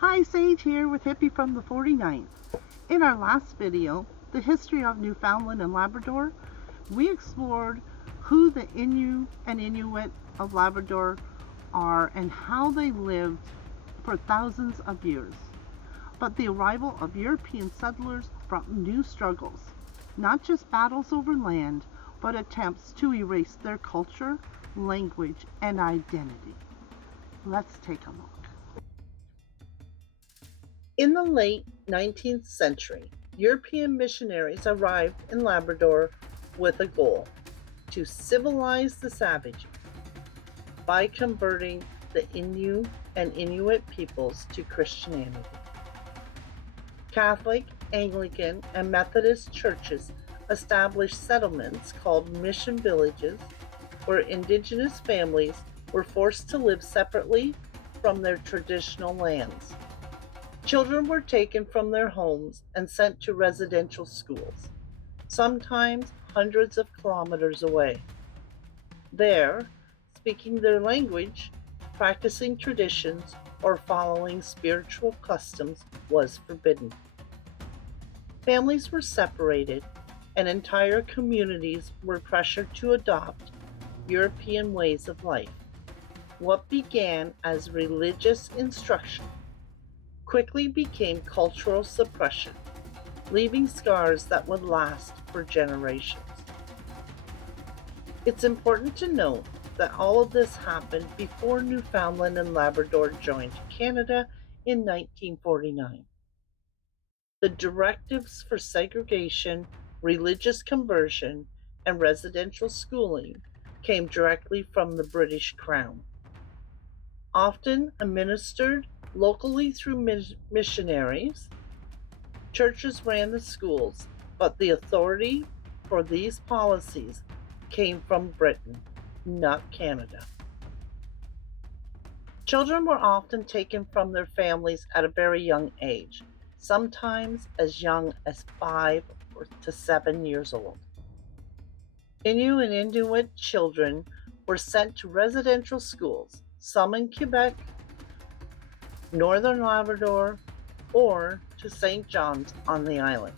Hi, Sage here with Hippie from the 49th. In our last video, the history of Newfoundland and Labrador, we explored who the Innu and Inuit of Labrador are and how they lived for thousands of years. But the arrival of European settlers brought new struggles, not just battles over land, but attempts to erase their culture, language, and identity. Let's take a look. In the late 19th century, European missionaries arrived in Labrador with a goal: to civilize the savages by converting the Innu and Inuit peoples to Christianity. Catholic, Anglican, and Methodist churches established settlements called mission villages where indigenous families were forced to live separately from their traditional lands. Children were taken from their homes and sent to residential schools, sometimes hundreds of kilometers away. There, speaking their language, practicing traditions, or following spiritual customs was forbidden. Families were separated, and entire communities were pressured to adopt European ways of life. What began as religious instruction quickly became cultural suppression, leaving scars that would last for generations. It's important to note that all of this happened before Newfoundland and Labrador joined Canada in 1949. The directives for segregation, religious conversion, and residential schooling came directly from the British Crown. Often administered locally through missionaries, churches ran the schools, but the authority for these policies came from Britain, not Canada. Children were often taken from their families at a very young age, sometimes as young as 5 to 7 years old. Innu and Inuit children were sent to residential schools, some in Quebec, northern Labrador, or to St. John's on the island.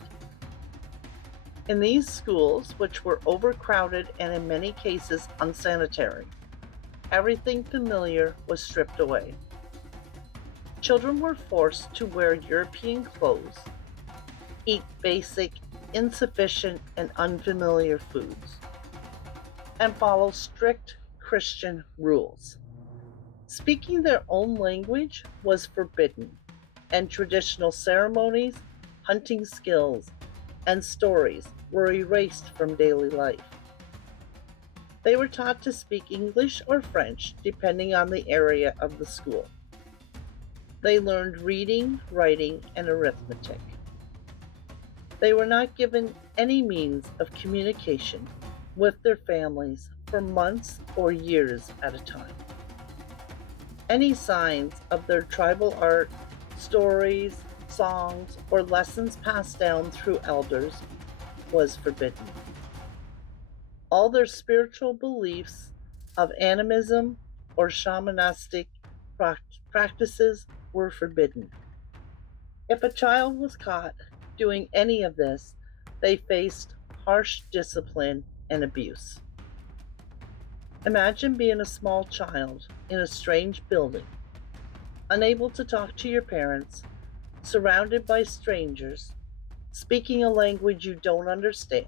In these schools, which were overcrowded and in many cases unsanitary, everything familiar was stripped away. Children were forced to wear European clothes, eat basic, insufficient, and unfamiliar foods, and follow strict Christian rules. Speaking their own language was forbidden, and traditional ceremonies, hunting skills, and stories were erased from daily life. They were taught to speak English or French depending on the area of the school. They learned reading, writing, and arithmetic. They were not given any means of communication with their families for months or years at a time. Any signs of their tribal art, stories, songs, or lessons passed down through elders was forbidden. All their spiritual beliefs of animism or shamanistic practices were forbidden. If a child was caught doing any of this, they faced harsh discipline and abuse. Imagine being a small child in a strange building, unable to talk to your parents, surrounded by strangers, speaking a language you don't understand,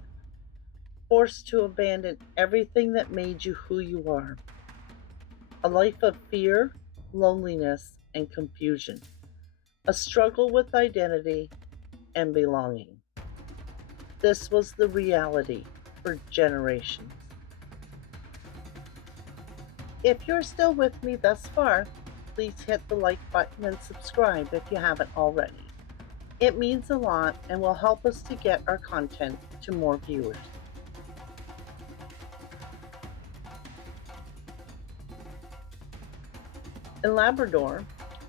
forced to abandon everything that made you who you are. A life of fear, loneliness, and confusion. A struggle with identity and belonging. This was the reality for generations. If you're still with me thus far, please hit the like button and subscribe if you haven't already. It means a lot and will help us to get our content to more viewers. In Labrador,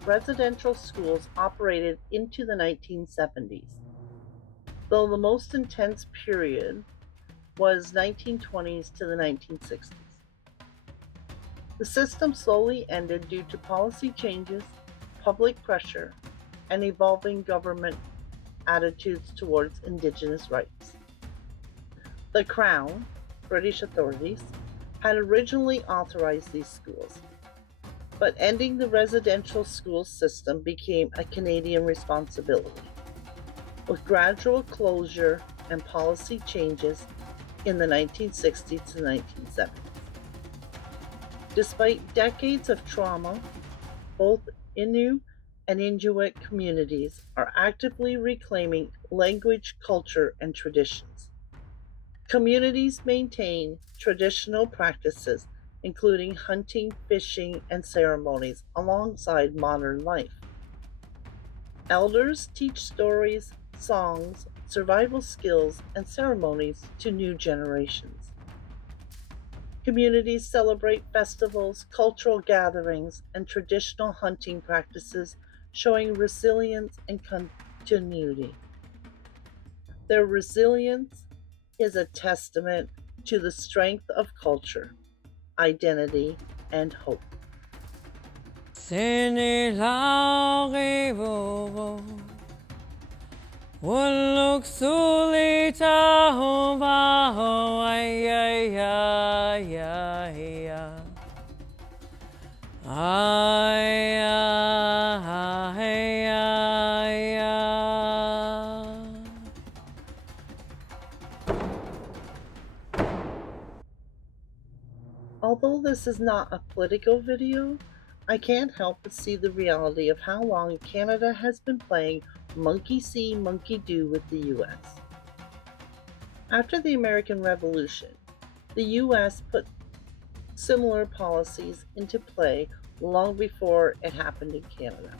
residential schools operated into the 1970s, though the most intense period was 1920s to the 1960s. The system slowly ended due to policy changes, public pressure, and evolving government attitudes towards Indigenous rights. The Crown, British authorities, had originally authorized these schools, but ending the residential school system became a Canadian responsibility, with gradual closure and policy changes in the 1960s to 1970s. Despite decades of trauma, both Innu and Inuit communities are actively reclaiming language, culture, and traditions. Communities maintain traditional practices, including hunting, fishing, and ceremonies, alongside modern life. Elders teach stories, songs, survival skills, and ceremonies to new generations. Communities celebrate festivals, cultural gatherings, and traditional hunting practices, showing resilience and continuity. Their resilience is a testament to the strength of culture, identity, and hope. Although this is not a political video, I can't help but see the reality of how long Canada has been playing monkey see, monkey do with the US. After the American Revolution, the US put similar policies into play long before it happened in Canada.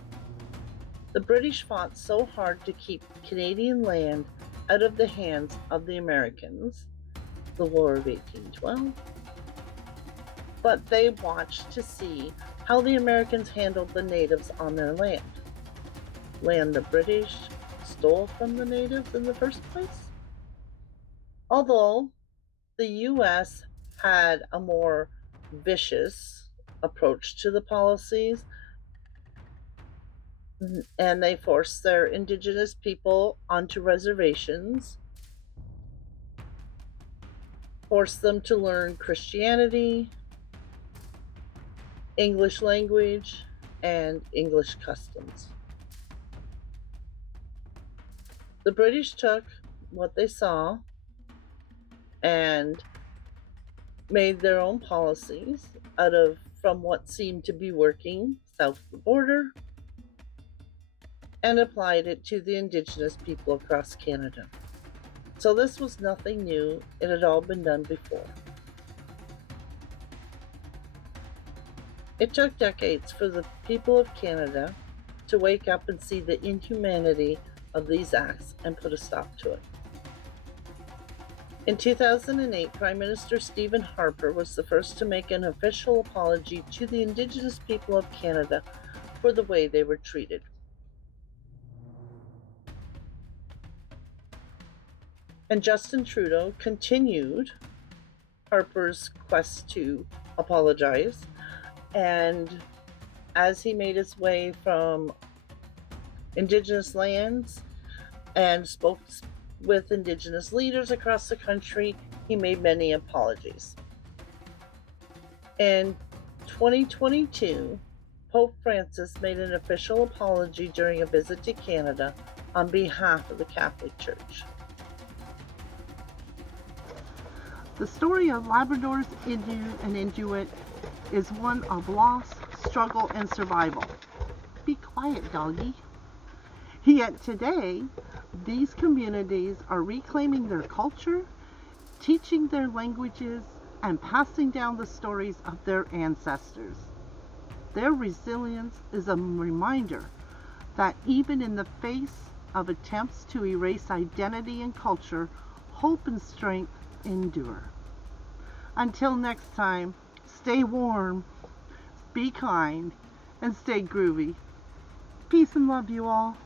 The British fought so hard to keep Canadian land out of the hands of the Americans, the War of 1812, but they watched to see how the Americans handled the natives on their land the British stole from the natives in the first place. Although the US had a more vicious approach to the policies, and they forced their Indigenous people onto reservations, forced them to learn Christianity, English language, and English customs. The British took what they saw and made their own policies from what seemed to be working south of the border, and applied it to the Indigenous people across Canada. So this was nothing new, it had all been done before. It took decades for the people of Canada to wake up and see the inhumanity of these acts and put a stop to it. In 2008, Prime Minister Stephen Harper was the first to make an official apology to the Indigenous people of Canada for the way they were treated. And Justin Trudeau continued Harper's quest to apologize, and as he made his way from Indigenous lands and spoke with Indigenous leaders across the country, he made many apologies. In 2022, Pope Francis made an official apology during a visit to Canada on behalf of the Catholic Church. The story of Labrador's Innu and Inuit is one of loss, struggle, and survival. Be quiet, doggy. Yet today, these communities are reclaiming their culture, teaching their languages, and passing down the stories of their ancestors. Their resilience is a reminder that even in the face of attempts to erase identity and culture, hope and strength endure. Until next time, stay warm, be kind, and stay groovy. Peace and love, you all.